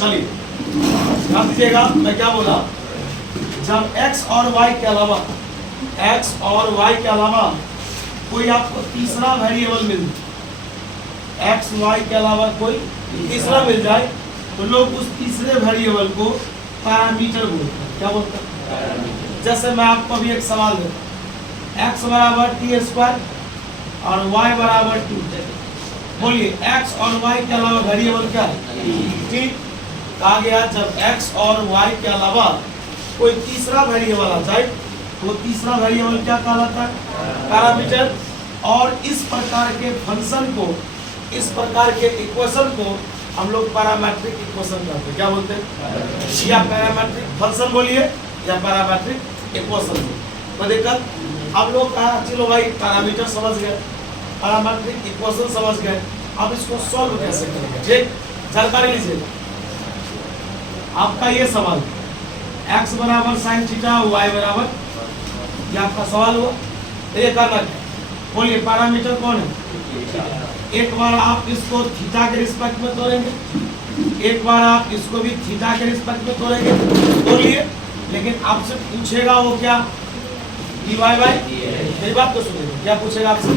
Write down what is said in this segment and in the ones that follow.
चलिए ध्यान दीजिएगा, मैं क्या बोला, जब x और y के अलावा कोई आपको तीसरा वेरिएबल मिल जाए, x y के अलावा कोई तीसरा मिल जाए तो लोग उस तीसरे वेरिएबल को पैरामीटर बोलते हैं। क्या बोलते हैं? जैसे मैं आपको अभी एक सवाल देता हूं, x बराबर t स्क्वायर और y बराबर 2, बोलिए x और y के अलावा वेरिएबल क्या है? ठीक, कहा गया जब x और y के अलावा कोई तीसरा वेरिएबल आ जाए तो तीसरा वेरिएबल क्या कहलाता है? पैरामीटर। और इस प्रकार के फंक्शन को, इस प्रकार के इक्वेशन को हम लोग पैरामीट्रिक इक्वेशन कहते हैं। क्या बोलते हैं? या पैरामीट्रिक फंक्शन बोलिए या पैरामीट्रिक इक्वेशन। तो दिक्कत, हम लोग कहा चलो भाई पैरामीटर समझ गए, पैरामीट्रिक इक्वेशन समझ गए, अब इसको सॉल्व कैसे करेंगे? ठीक, जानकारी लीजिए। आपका ये सवाल x बराबर साइन थीटा, y बराबर, ये आपका सवाल हुआ, तो ये करना क्या? बोलिए पैरामीटर कौन है? एक बार आप इसको थीटा के रिस्पेक्ट में तोड़ेंगे, एक बार आप इसको भी थीटा के रिस्पेक्ट में तोड़ेंगे, बोलिए। लेकिन आपसे पूछेगा वो क्या? dy बाई, मेरी बात तो सुनिए, क्या पूछेगा आपसे?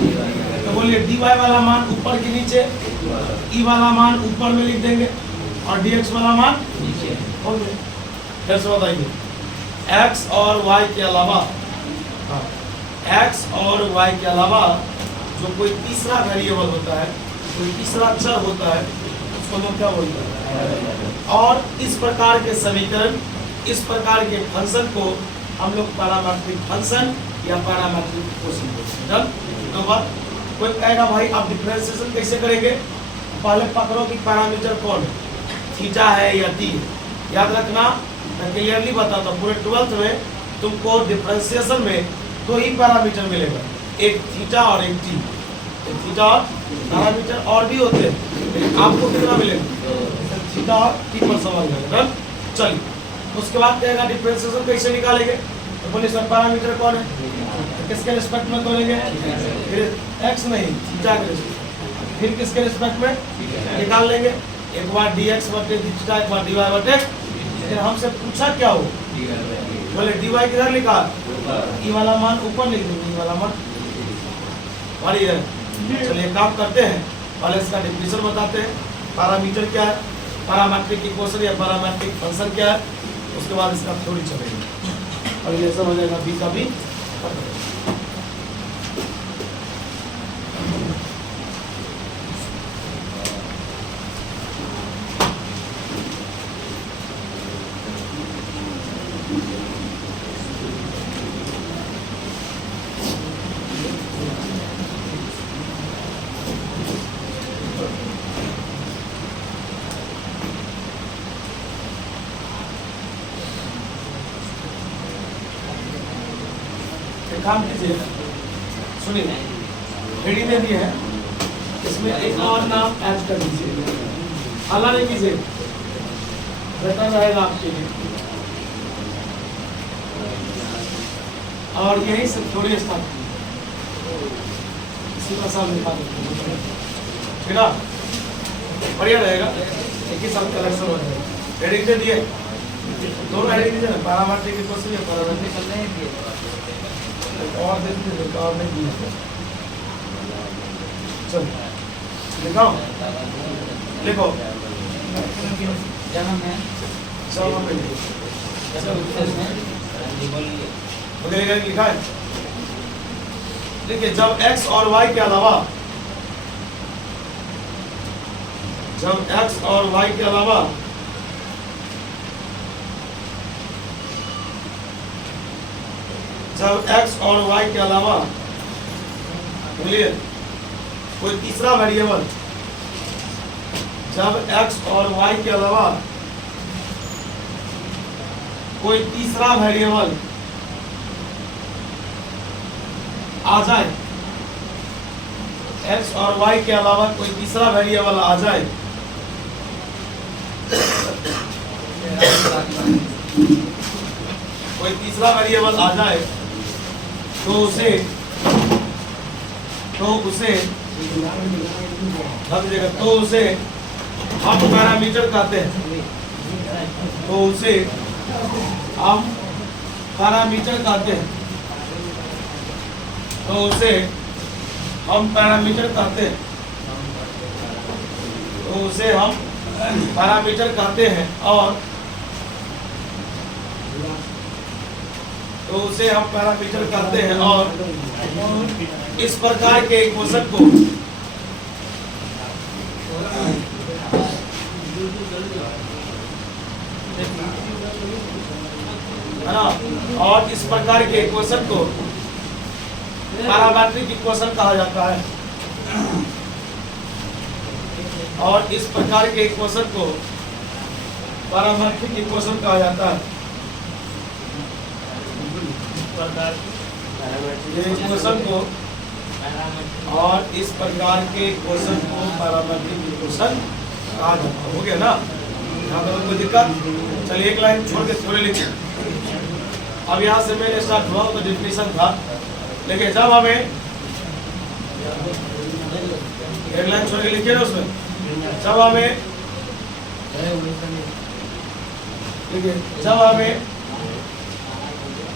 तो बोलिए dy वाला मान ऊपर के नीचे, e वाला मान ऊपर में लिख देंगे और dx वाला मान नीचे। फिर से बताइए, x और y के अलावा, x और y के अलावा जो कोई तीसरा वेरिएबल होता है, कोई तीसरा चर होता है, उसको लोग क्या बोलते हैं? और इस प्रकार के समीकरण, इस प्रकार के फंक्शन को हम लोग पैरामीट्रिक फंक्शन या पैरामीट्रिक इक्वेशन बोलते हैं। तो बात कोई कहेगा भाई आप डिफरेंशिएशन कैसे करेंगे? पहले पकड़ो कि पैरामीटर कौन है, थीटा है या टी। याद रखना, मैं क्लियरली बताता हूँ, पूरे 12th में तुमको डिफरेंशिएशन में दो ही पैरामीटर मिलेगा, एक थीटा और एक टी। थीटा और पैरामीटर और भी होते हैं, लेकिन आपको कितना मिलेगा? थीटा और टी पर सवाल करेगा। चलिए, उसके बाद कहेगा डिफरेंशिएशन कैसे निकालेंगे? तो बोलिए सर पैरामीटर कौन है, किसके रिस्पेक्ट में तोड़ेंगे? फिर x नहीं, थीटा के रिस्पेक्ट, फिर किसके रिस्पेक्ट में निकाल लेंगे? एक बार dx बटे थीटा, एक बार dy बटे। लेकिन हमसे पूछा क्या हो? बोले dy किधर लिखा? ई वाला मान ऊपर लिख देंगे, ई वाला मान। और ये चलिए काम करते हैं, पहले इसका डेफिनेशन बताते हैं, पैरामीटर क्या है, पैरामीट्रिक इक्वेशन या पैरामीट्रिक फंक्शन क्या है, उसके बाद इसका थ्योरी चलेगा और ये सब हो जाएगा बी का भी। काम कीजिए, सुनिए, रेडी दे दिए है, इसमें एक और नाम ऐड कर दीजिए, हल्ला नहीं कीजिए, बेहतर रहेगा आपके लिए। और यही से थोड़ी स्टार्ट इसी का साल लिखा देते, ठीक है, बढ़िया रहेगा, एक ही साल कलेक्शन हो जाएगा। रेडी दे दिए, दोनों रेडी दीजिए ना, पैरामीट्रिक इक्वेशन या पैरामीट्रिक करने ही दिए और दे दीजिए, और नहीं दिए। चलो लिखो, लिखो क्या नाम है? सब में लिखा है। देखिए, जब x और y के अलावा, जब x और y के अलावा जब x और y के अलावा बोलिए कोई तीसरा वेरिएबल, जब x और y के अलावा कोई तीसरा वेरिएबल आ जाए, x और y के अलावा कोई तीसरा वेरिएबल आ जाए, कोई तीसरा वेरिएबल आ जाए तो उसे हम पैरामीटर कहते हैं। तो उसे हम पैरामीटर कहते हैं। तो उसे हम पैरामीटर कहते हैं। तो उसे हम पैरामीटर कहते हैं और तो उसे हम पैरामीटर कहते हैं और इस प्रकार के इक्वेशन को है ना, और इस प्रकार के इक्वेशन को पैरामीट्रिक इक्वेशन कहा जाता है। और इस प्रकार के इक्वेशन को पैरामीट्रिक इक्वेशन कहा जाता है। ये इक्वेशन को और इस प्रकार के इक्वेशन को पैरामीट्रिक इक्वेशन कहा जाता है। हो गया ना, यहाँ पर कोई दिक्कत? चलिए एक लाइन छोड़ के थोड़े लिखिए। अब यहाँ से मैंने स्टार्ट हुआ तो डिफिनेशन था, लेकिन जब हमें एक लाइन छोड़ के लिखिए ना उसमें, जब हमें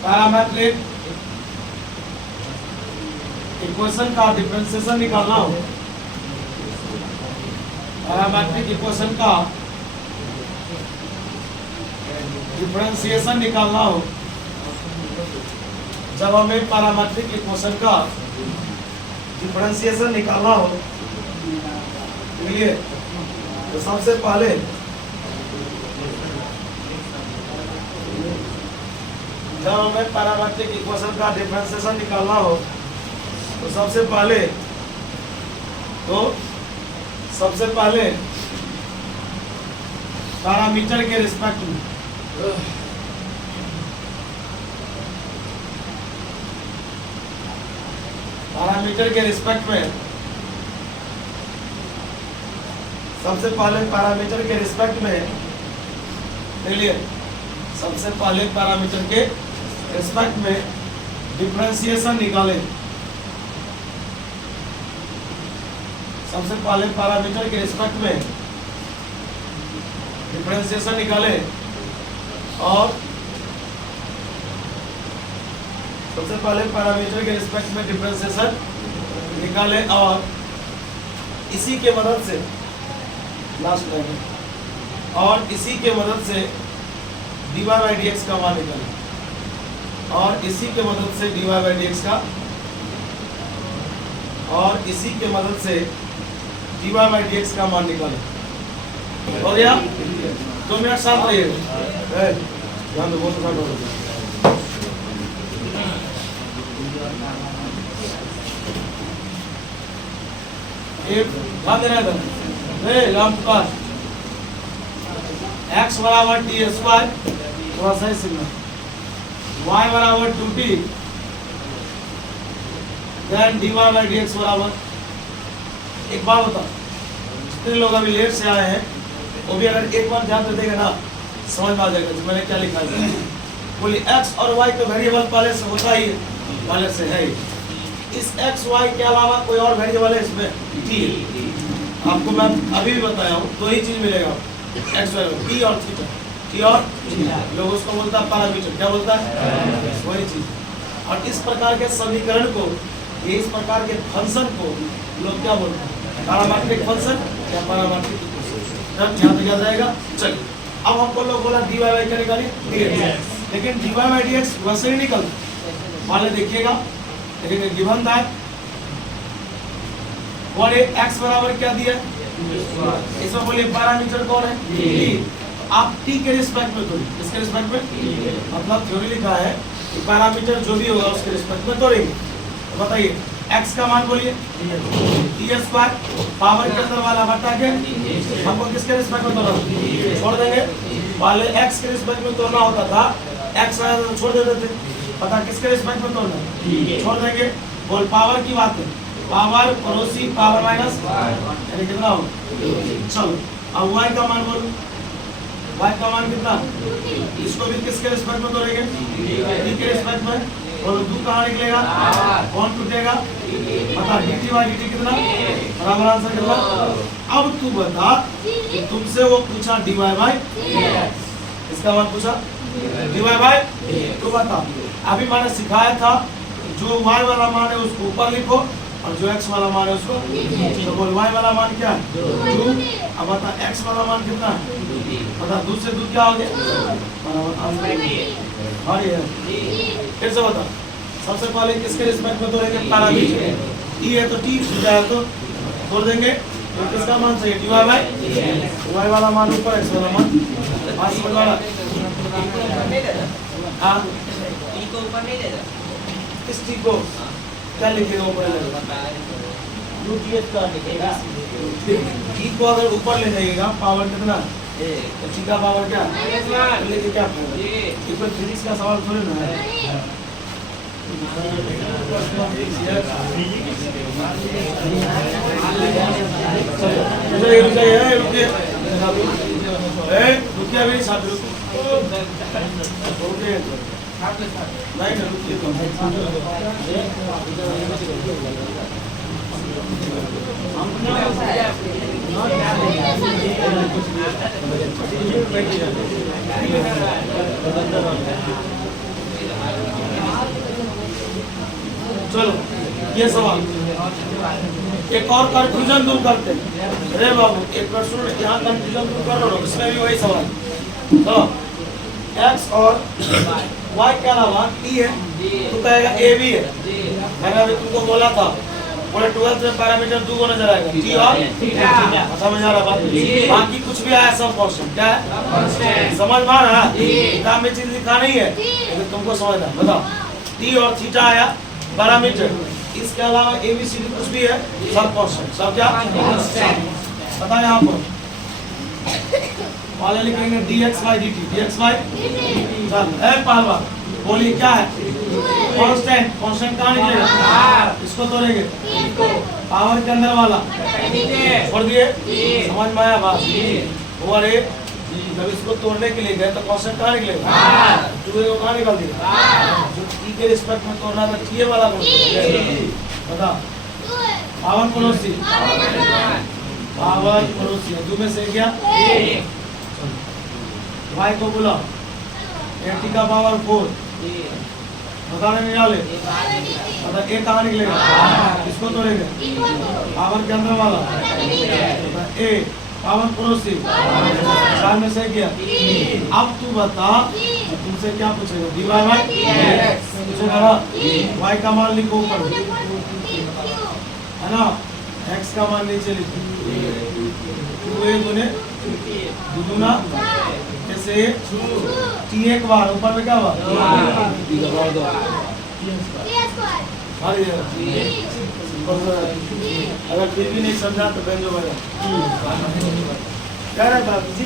पैरामीट्रिक इक्वेशन का डिफरेंशिएशन निकालना हो, पैरामीट्रिक इक्वेशन का डिफरेंशिएशन निकालना हो, जब हमें पैरामीट्रिक इक्वेशन का डिफरेंशिएशन निकालना हो, क्लियर? तो सबसे पहले जब हमें पैरामीट्रिक इक्वेशन का डिफरेंशिएशन निकालना हो तो सबसे पहले पैरामीटर के रिस्पेक्ट में पैरामीटर के रिस्पेक्ट में सबसे पहले पैरामीटर के रिस्पेक्ट में चलिए सबसे पहले पैरामीटर के रिस्पेक्ट में डिफरेंशिएशन निकालें। सबसे पहले पैरामीटर के रिस्पेक्ट में डिफरेंशिएशन निकालें और सबसे पहले पैरामीटर के रिस्पेक्ट में डिफरेंशिएशन निकालें और इसी के मदद से लास्ट लाइन और इसी के मदद से dy by dx का मान निकालें और इसी के मदद से dy by dx का और इसी के मदद से dy by dx का मान निकालें। हो गया? 2 मिनट साथ रहिएगा, ध्यान दो, बहुत साथ हो। ध्यान देना था राम पुकार x बराबर टी स्क्वायर, थोड़ा सा सिग्नल, y बराबर 2t, then dy by dx बराबर। एक बार बता, जितने लोग अभी लेट से आए हैं वो भी अगर एक बार ध्यान दे देंगे ना समझ में आ जाएगा तो मैंने क्या लिखा है। बोलिए x और y तो वेरिएबल पहले से होता ही पहले से है। इस x y के अलावा कोई और वेरिएबल है इसमें? t है। आपको मैं अभी भी बताया हूँ, 2 ही चीज मिलेगा x y t और थीटा, t और लोग उसको बोलता है पैरामीटर। क्या बोलता है? वही चीज। और इस प्रकार के समीकरण को, इस प्रकार के फंक्शन को लोग क्या बोलते हैं? पैरामीट्रिक फंक्शन या पैरामीट्रिक इक्वेशन। यहाँ तक याद रहेगा। चलिए अब हमको लोग बोला dy by क्या निकालिए dx, लेकिन dy by dx वैसे ही निकलता। मान ले देखिएगा, लेकिन गिवन दैट और एक x बराबर क्या दिया? इसमें बोलिए पैरामीटर कौन है? t। आप t के रिस्पेक्ट में तोड़िए, इसके रिस्पेक्ट में मतलब थ्योरी लिखा है कि पैरामीटर जो भी होगा उसके रिस्पेक्ट में तोड़ेंगे। तो बताइए x का मान बोलिए t स्क्वायर, पावर के अंदर वाला बटा के हमको किसके रिस्पेक्ट में तोड़ना? छोड़ देंगे, पहले x के रिस्पेक्ट में तोड़ना होता था, x छोड़ देते थे, पता किसके रिस्पेक्ट में तोड़ना? छोड़ देंगे। बोल पावर की बात है, पावर पड़ोसी पावर माइनस यानी कितना हो? चलो अब y का मान बोलो, y का मान कितना? इसको भी किसके रिस्पेक्ट में तोड़ेंगे? t के रिस्पेक्ट में। बोलो 2 कहाँ निकलेगा? कौन टूटेगा? बता dt by dt कितना? बराबर आंसर कितना? अब तू बता कि तुमसे वो पूछा dy by इसका मान पूछा डिवाइड बाय। तो बता अभी मैंने सिखाया था जो y वाला मान है उसको ऊपर लिखो और जो x वाला मान है उसको तो बोल y वाला मान क्या है 2। अब बता x वाला मान कितना है बता 2 से 2 क्या हो गया और ये फिर से बता सबसे पहले किसके रिस्पेक्ट में तोड़ेंगे पैरामीटर e है तो t जाए तो तोड़ देंगे तो किसका मान चाहिए dy बाय y वाला मान ऊपर x वाला मान पास वाला हाँ को ऊपर नहीं देगा किस t को क्या लिखेगा ऊपर यूटीएस का लिखेगा t को अगर ऊपर ले जाइएगा पावर कितना तो t का पावर क्या लेके क्या इक्वल 3 का सवाल थोड़ी ना है रुकिए अभी साथ रुकिए नहीं रुकिए चलो ये सवाल एक और कंफ्यूजन दूर करते हैं। अरे बाबू एक प्रश्न यहाँ कंफ्यूजन दूर कर लो इसमें भी वही सवाल तो x और y के अलावा t है तो कहेगा a भी है मैंने अभी तुमको बोला था बोले 12th में पैरामीटर 2 को नजर आएगा t और समझ आ रहा बात बाकी कुछ भी आया सब क्वेश्चन क्या है समझ में आ रहा है किताब में चीज लिखा नहीं है लेकिन तुमको समझना बताओ t और थीटा आया पैरामीटर इसके अलावा ABCD कुछ भी है सब क्वेश्चन सब क्या पता है यहाँ पर वाले लिखेंगे dx/dt dx/, चल ए पहलवान बोलिए क्या है कांस्टेंट कांस्टेंट कहाँ निकलेगा इसको तोड़ेंगे पावर के अंदर वाला छोड़ दिए समझ में आया बात और ये जब इसको तोड़ने के लिए गए तो कांस्टेंट कहाँ निकलेगा तो वो कहाँ निकल दिया जो t के रिस्पेक्ट में तोड़ना था t वाला कौन बता पावर पड़ोसी दो में से क्या y को बोला 80 का पावर 4 बताने नहीं वाले मतलब a कहाँ निकलेगा इसको तोड़ेंगे पावर के अंदर वाला a पावर पड़ोसी 4 में से क्या अब तू बता तुमसे क्या पूछेगा dy बाय पूछेगा y का मान लिखो ऊपर है ना x का मान नीचे लिखो 2a गुने दुगुना कैसे t एक बार ऊपर में क्या हुआ अगर फिर भी नहीं समझा तो बेंजो बजा क्या रहता है जी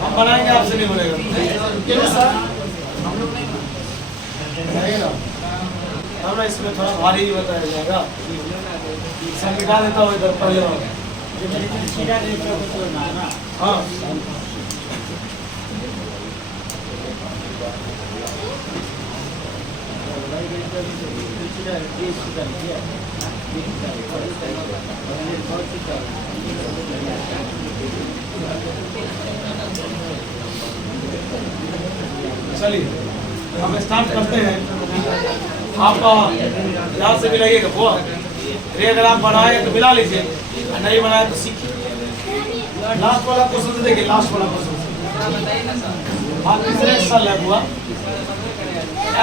हम बनाएंगे आपसे नहीं बनेगा हम इसमें थोड़ा भारी ही बताया जाएगा सब मिटा देता हूँ इधर पहले हाँ चलिए हम स्टार्ट करते हैं। आप यहाँ से मिलाइएगा वो अगर आप बनाए तो मिला लीजिए नहीं बनाए तो सीखिए। लास्ट वाला क्वेश्चन से देखिए लास्ट वाला क्वेश्चन आप तीसरे साल है हुआ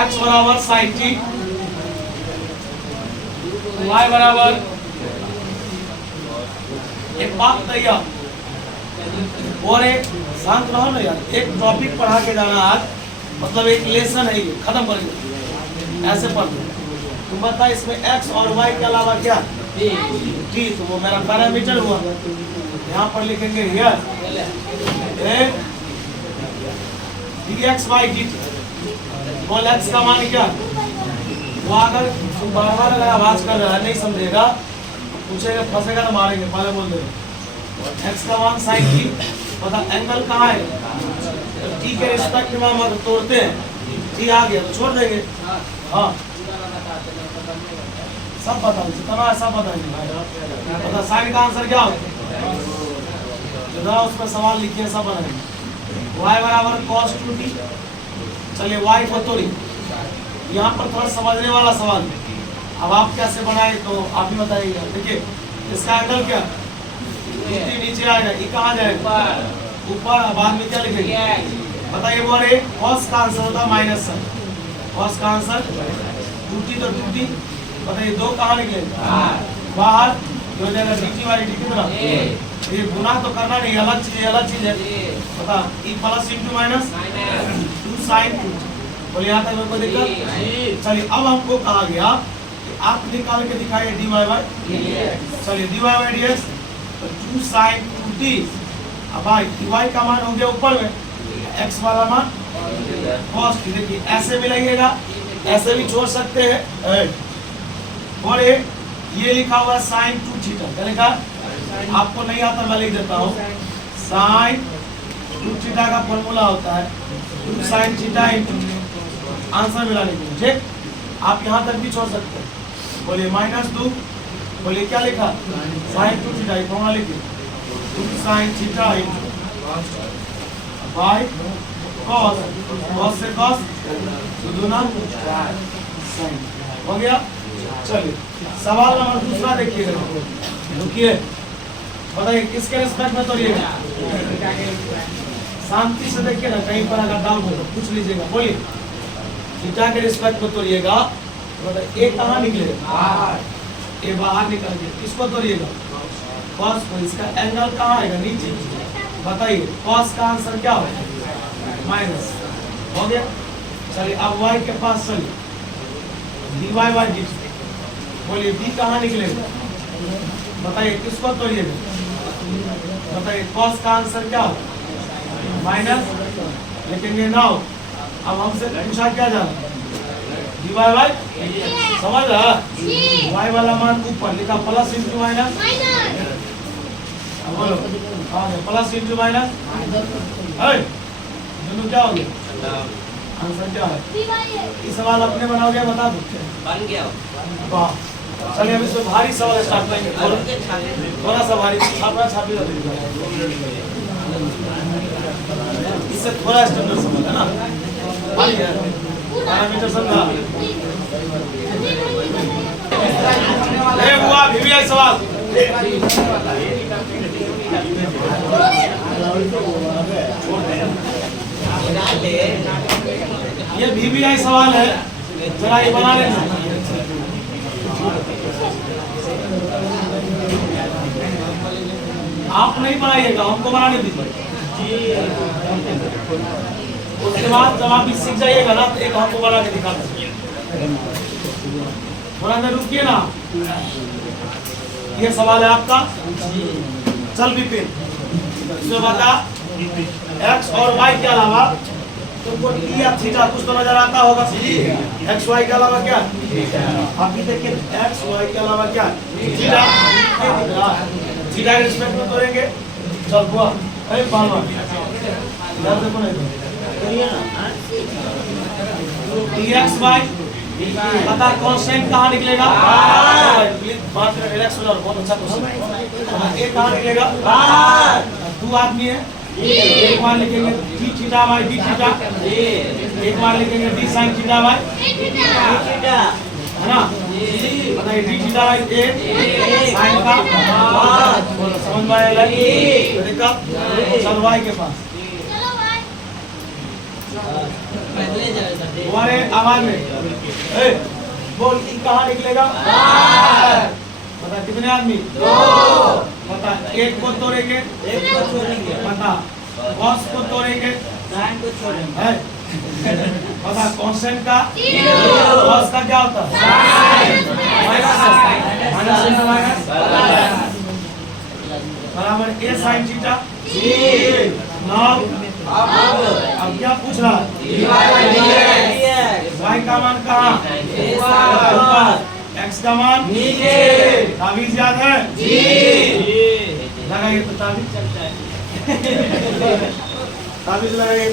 x बराबर sin t y बराबर, एक बात तैयार और एक शांत रहो ना यार, एक टॉपिक पढ़ा के जाना आज, मतलब एक लेसन है ये, खत्म करेंगे ऐसे पढ़ दो। तुम बता इसमें x और y के अलावा क्या t, तो वो मेरा पैरामीटर हुआ। यहाँ पर लिखेंगे हियर dx by dt, बोल x का मान क्या, वो अगर तुम बार-बार अगर आवाज कर रहा है नहीं समझेगा, पूछेगा फंसेगा तो मारेंगे, पहले बोल दे x का मान sin t, पता एंगल कहाँ है, t के रिस्पेक्ट में हम अगर तोड़ते हैं t आ गया तो छोड़ देंगे। हाँ सब बताओ, जितना सब बताएंगे। पता साइन का आंसर क्या होगा, जरा उसमें सवाल लिखिए, सब बनाएंगे। y बराबर cos 2t, चलिए y को तोड़िए। यहाँ पर थोड़ा समझने वाला सवाल है, अब आप कैसे बनाए तो आप ही बताइएगा। देखिए इसका एंगल क्या, नीचे आएगा, ये कहाँ जाएगा ऊपर, बाद में क्या लिखेंगे बताइए। वो अरे cos का आंसर होता है माइनस, cos का आंसर 2t तो 2t, बताइए दो कहाँ निकलेगा बाहर, जो जाएगा dt वाली dt कितना, ये गुना तो करना नहीं, अलग चीज है। पता e plus into minus 2 sin 2t, बोले यहाँ तक मेरे को दिक्कत। चलिए अब हमको कहा गया कि आप निकाल के दिखाइए dy बाय, चलिए dy बाय dx, तो 2 sin 2t। अब भाई y का मान हो गया ऊपर में, x वाला मान cos t। देखिए ऐसे भी लगेगा, ऐसे भी छोड़ सकते हैं। और ये लिखा हुआ sin 2 थीटा, क्या लिखा, आपको नहीं आता मैं लिख देता हूँ। sin 2 थीटा का फॉर्मूला होता है 2 sin थीटा इंटू, आंसर मिलाने के लिए, ठीक। आप यहाँ तक भी छोड़ सकते हैं। बोलिए -2, बोलिए क्या लिखा sin 2 थीटा, फॉर्मूला लिखिए 2 sin theta into by cos, cos से cos दुगुना sin, हो गया। चलिए सवाल नंबर दूसरा देखिएगा, रुकिए, बताइए किसके रिस्पेक्ट में तोड़िएगा, शांति से देखिए ना, कहीं पर अगर डाउट हो तो पूछ लीजिएगा। बोलिए थीटा के रिस्पेक्ट में तोड़िएगा, बताइए ए कहाँ निकलेगा, ए बाहर निकल गया, इसको तोड़िएगा cos को, इसका एंगल कहाँ आएगा नीचे, बताइए cos का आंसर क्या होगा माइनस, हो गया। चलिए अब y के पास चलिए dy बाय dt, बोलिए b कहाँ निकलेगा, बताइए किसको तोड़िएगा, बताइए cos का आंसर क्या होगा माइनस, लिखेंगे नाउ। अब हमसे पूछा क्या जाना dy बाय, समझ रहा, y वाला मान ऊपर लिखा प्लस इंटू माइनस, बोलो प्लस इंटू माइनस, दोनों क्या हो गया, आंसर क्या है। इस सवाल अपने बनाओगे बता दो, बन गया। वाह। चलिए अब इसमें भारी सवाल स्टार्ट करेंगे, थोड़ा सा भारी, छापी इससे थोड़ा स्टैंडर्ड समझ है ना, पैरामीटर समझा। हुआ VVI सवाल, ये VVI सवाल है, जरा ये बना लेना। आप नहीं बनाइएगा, हमको बनाने दीजिए, उसके बाद जब आप सीख जाइएगा ना तो एक हमको बना के दिखा दीजिए। थोड़ा देर रुकिए ना, ये सवाल है आपका, चल भी फिर इसमें बता x और y के अलावा तुमको t या थीटा कुछ तो नजर आता होगा, x y के अलावा क्या, अभी देखिए x y के अलावा क्या थीटा, थीटा के रिस्पेक्ट में तोड़ेंगे। चल बुआ अरे बालवा यार देखो ना dx by, पता कांस्टेंट कहाँ निकलेगा, बात में रिलैक्स हो जाओ, बहुत अच्छा क्वेश्चन। ए कहाँ निकलेगा, दो आदमी है, एक बार लिखेंगे d theta by d theta, एक बार लिखेंगे d sin थीटा बाय है ना, बताइए d theta by a sin का, बोलो समझ में आया देखा। चल y के पास तुम्हारे आवाज में बोल ई कहाँ निकलेगा? बता कितने आदमी? बता एक को तोड़ेंगे, एक को छोड़ेंगे, बता कॉस को तोड़ेंगे, साइन को छोड़ेंगे, है बता कांस्टेंट का जीरो, कॉस का क्या होता है? माइनस माइनस बराबर ए साइन थीटा। नाउ अब क्या पूछ रहा है? y का मान कहाँ? ऊपर, x का मान नीचे। ताबीज याद है? लगाइए तो ताबीज ताबीज लगाइए।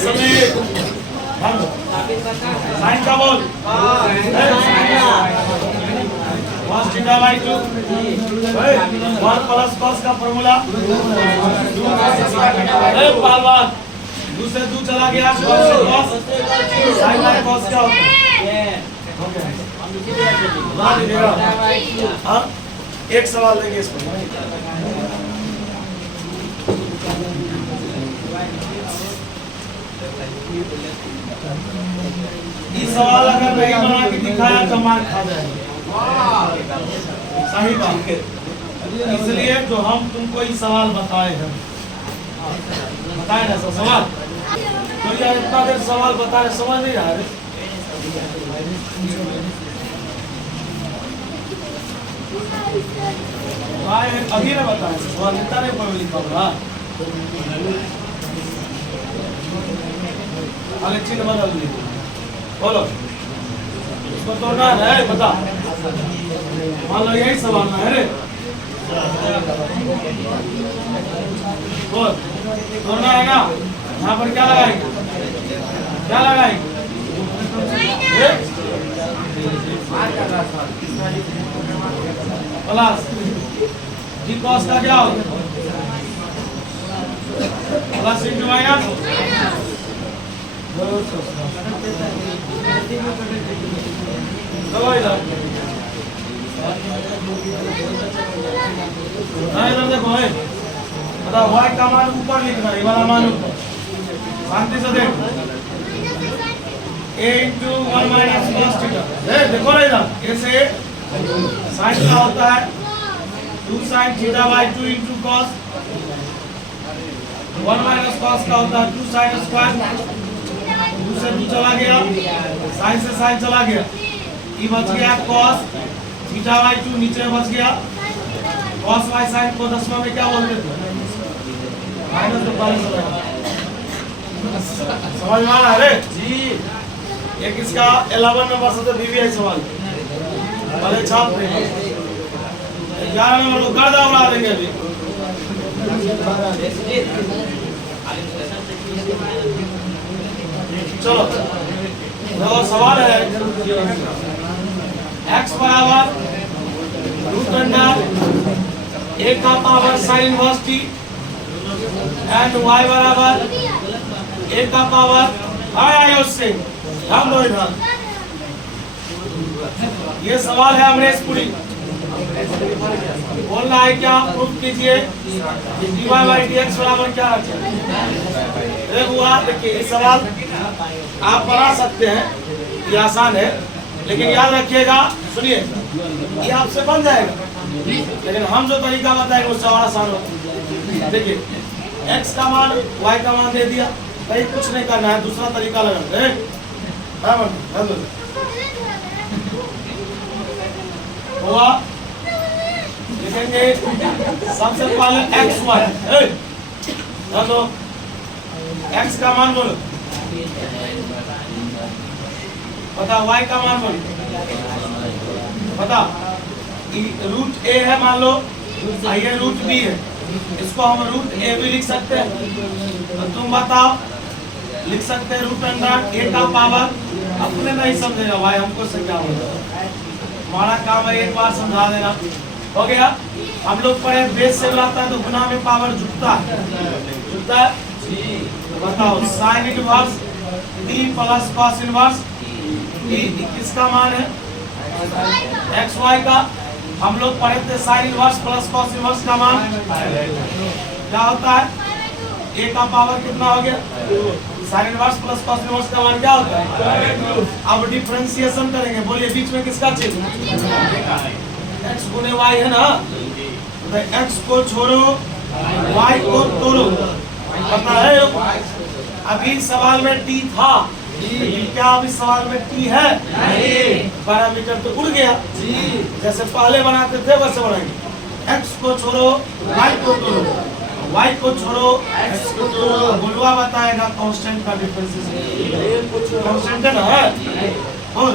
समीर साइन का बोल। cos theta by 2 1 plus cos का फॉर्मूला पहलवान दूसरे 2 चला गया cos से cos sin बाई cos क्या होता है? बता दीजिएगा। हाँ एक सवाल लेंगे इस पर। ये सवाल अगर नहीं बना के दिखाया तो मार खा जाएगा। सही बात। इसलिए जो हम तुमको ये सवाल बताए हैं, बताए ना सवाल, तो यार इतना देर सवाल बता रहे समझ नहीं रहा है। अभी ना बताए सवाल इतना नहीं पढ़ लिखा होगा। आगे चिन्ह बदल दीजिए। बोलो इसको तोड़ना है, बता। मान लो यही सवाल ना है रे, बोल तोड़ना है ना। यहाँ पर क्या लगाएंगे? क्या लगाएंगे? प्लस जी कॉस का क्या होगा? प्लस इंटू माइनस इधर देखो है, बता y का मान ऊपर लिखना है, ये वाला मान ऊपर। शांति से देखो a into 1 minus cos theta. देखो ना इधर ऐसे साइन का होता है 2 sin theta by 2 into cos, 1 minus cos का होता है 2 sin स्क्वायर। दूसरे 2 चला गया, साइन से साइन चला गया, ये बच गया cos थीटा बाई 2, नीचे बच गया cos बाई साइन को 10वां में क्या बोलते थे? माइनस तो पाई समझ में आ रहा है जी। एक इसका 11 नंबर से तो बीवीआई सवाल भले छाप देंगे, 11 नंबर को गर्दा उड़ा देंगे अभी। चलो तो सवाल है x बराबर रूट अंडर a का power sine inverse t and y बराबर a का पावर आया उससे ध्यान दो इधर। ये सवाल है अमरीश पुरी, बोलना है क्या? प्रूफ कीजिए dy बाई dx बराबर क्या रखे हुआ। देखिए ये सवाल आप बना सकते हैं, ये आसान है, लेकिन याद रखिएगा, सुनिए ये आपसे बन जाएगा, लेकिन हम जो तरीका बताएंगे उससे और आसान होगा। देखिए x का मान y का मान दे दिया, कहीं कुछ नहीं करना है, दूसरा तरीका लगाते हैं। हुआ लिखेंगे सबसे पहले x y, हेलो x का मान बोलो, पता y का मान बोलो, पता रूट a है मान लो, ये रूट b है, इसको हम रूट a भी लिख सकते हैं। तो तुम बताओ, लिख सकते हैं रूट अंडर a का पावर, अपने नहीं समझेगा भाई, हमको से क्या होगा, हमारा काम है एक बार समझा देना। हो गया? हम लोग पढ़े बेस से लाता है तो गुना में पावर जुटता है, जुटता है। बताओ sine inverse t plus cos inverse t किसका मान है? एक्स वाई का। हम लोग पढ़े थे sine inverse plus cos inverse का मान क्या होता है? ए का पावर कितना हो गया? Sine inverse plus cos inverse का मान क्या होता है? अब डिफरेंशिएशन करेंगे, बोलिए बीच में किसका चिन्ह? x गुने y है ना, तो x को छोड़ो y को तोड़ो, पता है? अभी सवाल में t था, क्या अभी सवाल में t है? पैरामीटर तो उड़ गया, जैसे पहले बनाते थे वैसे बनाएंगे। x को छोड़ो y को तोड़ो, y को छोड़ो x को तोड़ो। बुलवा बताएगा कांस्टेंट का डिफरेंशिएशन, कांस्टेंट है ना? बोल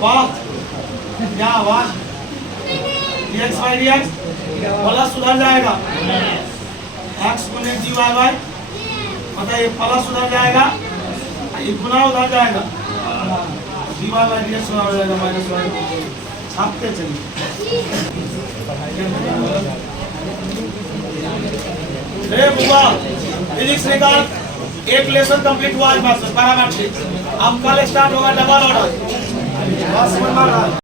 वाह, क्या वाह, dx by dx प्लस उधर जाएगा, x गुने dy by, मतलब ये प्लस उधर जाएगा, ये गुना उधर जाएगा, dy by dx गुना हो जाएगा माइनस y, छापते चलिए। बुआ फिजिक्स निकाल, एक लेसन कंप्लीट हुआ आज बस, बराबर ठीक। अब कल स्टार्ट होगा डबल ऑर्डर, बस समझ में आ रहा है।